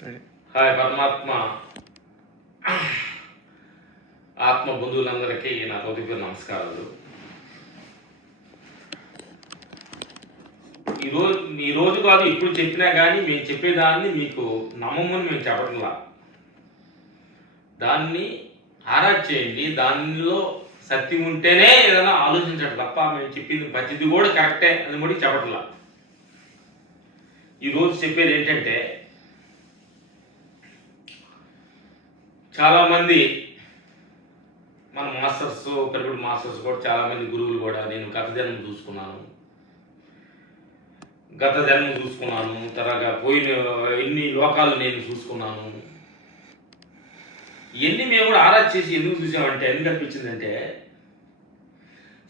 Hi పరమాత్మ. ఆత్మ బంధువులందరికీ నా హృదయపూర్వక నమస్కారాలు. ఈరోజు ఈ రోజు కాదు ఇప్పుడు చెప్పినా కానీ మేము చెప్పేదాన్ని మీకు నమ్మమని మేము చెప్పడంలా దాన్ని ఆరా చేయండి దానిలో సత్యం ఉంటేనే ఏదైనా ఆలోచించడం తప్ప మేము చెప్పింది ప్రతిది కూడా కరెక్టే అని కూడా చెప్పట్లా. ఈరోజు చెప్పేది ఏంటంటే చాలామంది మన మాస్టర్స్ పెరుగుడు మాస్టర్స్ కూడా చాలామంది గురువులు కూడా నేను గత జన్మ చూసుకున్నాను. గత జన్మ చూసుకున్నాను తర్వాత పోయిన ఎన్ని లోకాలు నేను చూసుకున్నాను. ఇవన్నీ మేము కూడా ఆరా చేసి ఎందుకు చూసామంటే ఎందుకు అనిపించిందంటే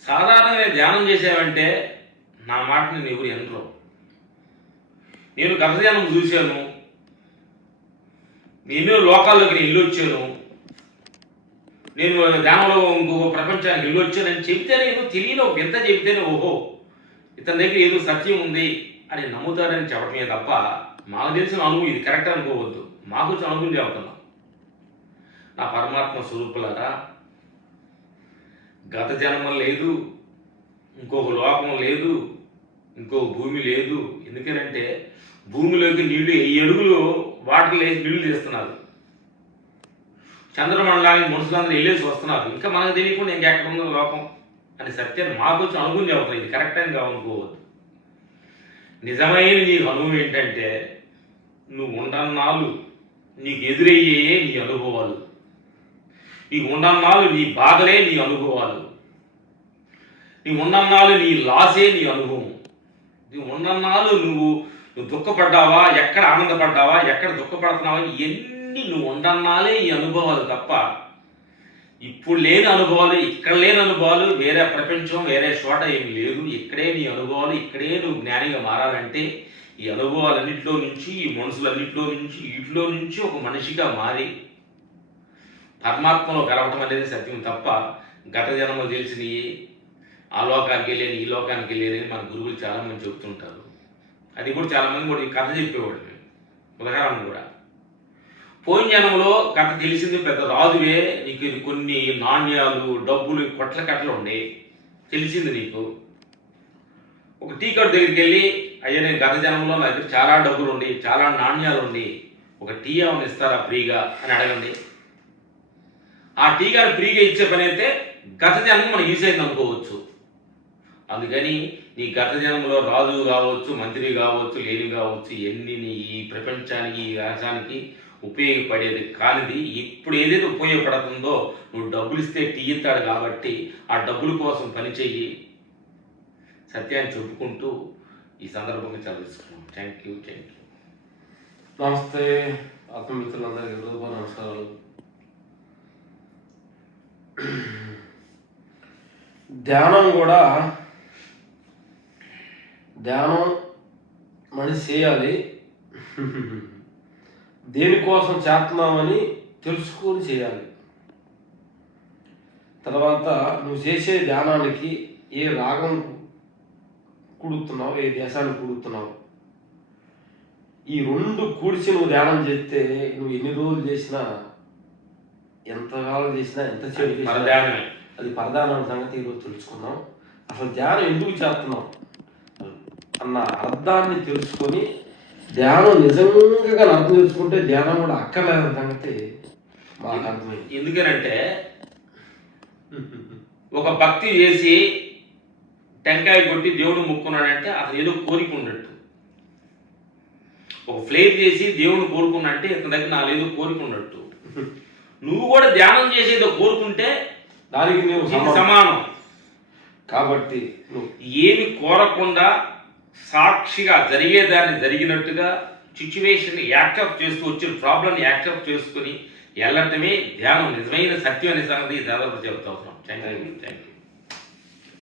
సాధారణంగా ధ్యానం చేసామంటే నా మాట నేను ఎవరు ఎనరు నేను గత ధ్యానం చూశాను ఎన్నో లోకాల్లోకి నేను ఇల్లు వచ్చాను. నేను ధ్యానంలో ఇంకో ప్రపంచానికి ఇల్లు వచ్చానని చెబితేనే ఏదో తెలియని ఒక వింత చెబితేనే ఓహో ఇతని దగ్గర ఏదో సత్యం ఉంది అని నమ్ముతారని చెప్పడమే తప్ప మాకు తెలిసిన అనుభవం ఇది కరెక్ట్ అనుకోవద్దు. మాకు అనుభవం చెబుతున్నాం. నా పరమాత్మ స్వరూపులారా గత జన్మం లేదు ఇంకొక లోకం లేదు ఇంకో భూమి లేదు. ఎందుకనంటే భూమిలోకి నీళ్ళు ఈ అడుగులు వాటర్ లేసి నీళ్ళు తీస్తున్నారు చంద్రమండలానికి మనుషులందరూ వెళ్ళేసి వస్తున్నారు. ఇంకా మనకు తెలియకుండా ఇంకెక్కడ ఉందో లోకం అని సత్యాన్ని మాకు వచ్చి అనుభవం చెబుతుంది ఇది కరెక్ట్ అని కావనుకోవద్దు నిజమైన నీకు అనుభవం ఏంటంటే నువ్వు ఉండన్నాళ్ళు నీకు ఎదురయ్యే నీ అనుభవాలు. నీకు ఉండన్నాళ్ళు నీ బాధలే నీ అనుభవాలు. నీవు ఉన్నన్నాళ్ళు నీ లాసే నీ అనుభవం. నీవు ఉన్నన్నాళ్ళు నువ్వు నువ్వు దుఃఖపడ్డావా? ఎక్కడ ఆనందపడ్డావా? ఎక్కడ దుఃఖపడుతున్నావా? ఎన్ని నువ్వు ఉండన్నాలే ఈ అనుభవాలు తప్ప ఇప్పుడు లేని అనుభవాలు ఇక్కడ లేని అనుభవాలు వేరే ప్రపంచం వేరే చోట ఏం లేదు. ఇక్కడే నీ అనుభవాలు ఇక్కడే నువ్వు జ్ఞానిగా మారాలంటే ఈ అనుభవాలన్నింటిలో నుంచి ఈ మనుషులన్నింటిలో నుంచి వీటిలో నుంచి ఒక మనిషిగా మారి పరమాత్మలో కలవటం అనేది సత్యం తప్ప గత జన్మలు తెలిసినవి ఆ లోకానికి వెళ్ళేది ఈ లోకానికి వెళ్ళేది మన గురువులు చాలామంది చెప్తుంటారు అది కూడా చాలామంది కూడా ఈ కథ చెప్పేవాడు మేము ఉదాహరణ కూడా. పోయిన జనంలో కథ తెలిసింది పెద్ద రాజువే నీకు కొన్ని నాణ్యాలు డబ్బులు కొట్ల కట్టలు ఉండే తెలిసింది నీకు. ఒక టీ కార్డు దగ్గరికి వెళ్ళి అయ్యా నేను గత జనంలో నా దగ్గర చాలా డబ్బులు ఉండి చాలా నాణ్యాలు ఉండి ఒక టీ ఏమైనా ఇస్తారా ఫ్రీగా అని అడగండి. ఆ టీ గారు ఫ్రీగా ఇచ్చే పని అయితే గత జన్మ మనం యూజ్ అయింది అనుకోవచ్చు. అందుకని నీ గత జన్మలో రాజు కావచ్చు మంత్రి కావచ్చు లేని కావచ్చు ఎన్ని నీ ఈ ప్రపంచానికి ఈ రాష్ట్రానికి ఉపయోగపడేది కానిది. ఇప్పుడు ఏదైతే ఉపయోగపడుతుందో నువ్వు డబ్బులు ఇస్తే టీ ఇస్తాడు కాబట్టి ఆ డబ్బుల కోసం పని చెయ్యి. సత్యాన్ని చెప్పుకుంటూ ఈ సందర్భంగా చదివిస్తున్నాం. థ్యాంక్ యూ థ్యాంక్ యూ నమస్తే ఆత్మమిత్రులందరికీ హృదయపూర్వక నమస్కారాలు. ధ్యానం కూడా ధ్యానం మనిషి చేయాలి. దేనికోసం చేస్తున్నామని తెలుసుకొని చేయాలి. తర్వాత నువ్వు చేసే ధ్యానానికి ఏ రాగం కుడుతున్నావు ఏ దేశానికి కుడుతున్నావు? ఈ రెండు కూడిచి నువ్వు ధ్యానం చేస్తే నువ్వు ఎన్ని రోజులు చేసినా ఎంతకాలం చేసినా ఎంత చేసినా అది పరదానం సంగతి ఈరోజు తెలుసుకుందాం. అసలు ధ్యానం ఎందుకు చేస్తున్నాం అన్న అర్థాన్ని తెలుసుకొని ధ్యానం నిజంగా అర్థం తెలుసుకుంటే ధ్యానం కూడా అక్కర్లేదన్న సంగతి మాకు అర్థమైంది. ఎందుకనంటే ఒక భక్తి చేసి టెంకాయ కొట్టి దేవుడు ముక్కున్నాడంటే అతను ఏదో కోరిక ఉన్నట్టు. ఒక ఫ్లేర్ చేసి దేవుడు కోరుకున్నట్టే ఇతని దగ్గర నాలుగేదో కోరిక ఉన్నట్టు. నువ్వు కూడా ధ్యానం చేసేదో కోరుకుంటే దానికి నువ్వు సమానం. కాబట్టి ఏమి కోరకుండా సాక్షిగా జరిగేదాన్ని జరిగినట్టుగా సిచ్యువేషన్ యాక్సెప్ట్ చేస్తూ వచ్చిన ప్రాబ్లమ్ని యాక్సెప్ట్ చేసుకుని వెళ్ళటమే ధ్యానం నిజమైన సత్యం అనే సంగతి దాదాపు చెబుతా ఉన్నాం. Thank you thank you